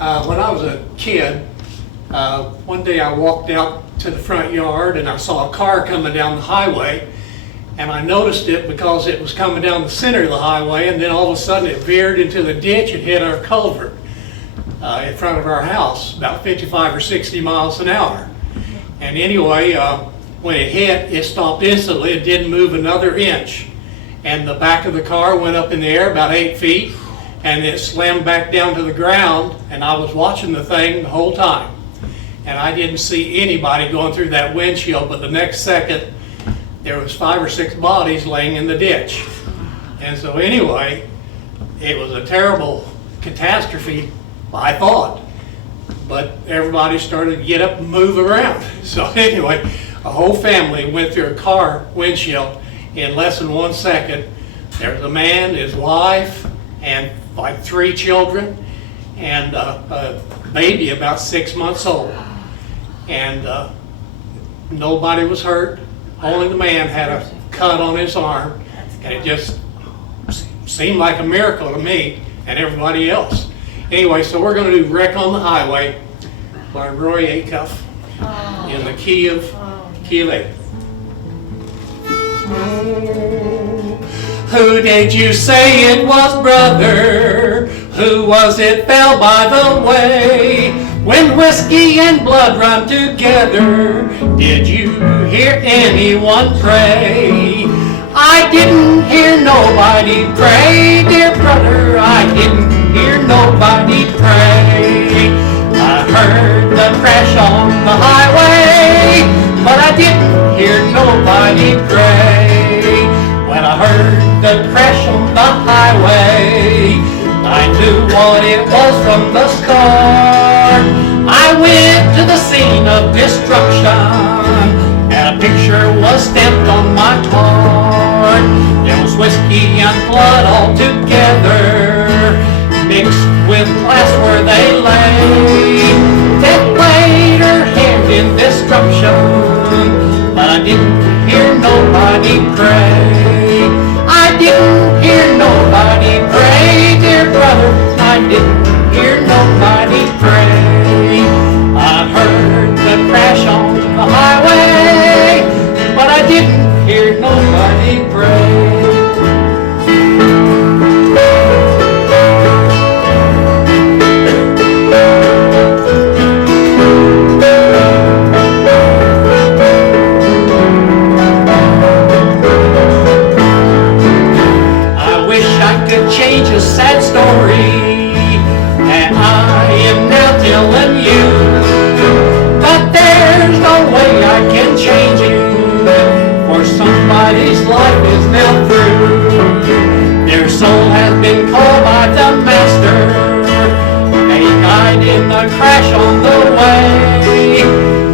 When I was a kid, one day I walked out to the front yard and I saw a car coming down the highway, and I noticed it because it was coming down the center of the highway, and then all of a sudden it veered into the ditch and hit our culvert in front of our house, about 55 or 60 miles an hour. And anyway, when it hit, it stopped instantly. It didn't move another inch. And the back of the car went up in the air about 8 feet, and it slammed back down to the ground, and I was watching the thing the whole time. And I didn't see anybody going through that windshield, but the next second, there was 5 or 6 bodies laying in the ditch. And so anyway, it was a terrible catastrophe, I thought. But everybody started to get up and move around. So anyway, a whole family went through a car windshield in less than 1 second. There was a man, his wife, and like 3 children, and a baby about 6 months old. And nobody was hurt. Only the man had a cut on his arm, and it just seemed like a miracle to me and everybody else. Anyway, so we're going to do Wreck on the Highway by Roy Acuff in the key of A. Who did you say it was, brother? Who was it fell by the way? When whiskey and blood run together, did you hear anyone pray? I didn't hear nobody pray, dear brother. I didn't hear nobody pray. I heard the crash on the highway, but I didn't hear nobody pray. When I heard the crash on the highway, I knew what it was from the start. I went to the scene of destruction, and a picture was stamped on my heart. There was whiskey and blood all together, mixed with glass where they lay. Death laid her hand in destruction, but I didn't hear nobody pray. I didn't hear nobody pray, dear brother. I didn't hear nobody pray. I heard the crash on the highway, but I didn't hear nobody pray. Change a sad story, and I am now telling you, but there's no way I can change it, for somebody's life is now through. Their soul has been called by the Master. They died in the crash on the way.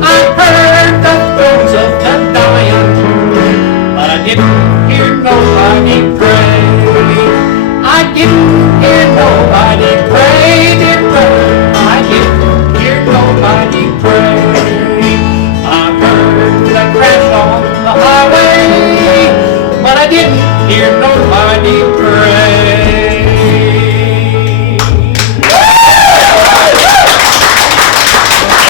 I heard the groans of the dying, but I didn't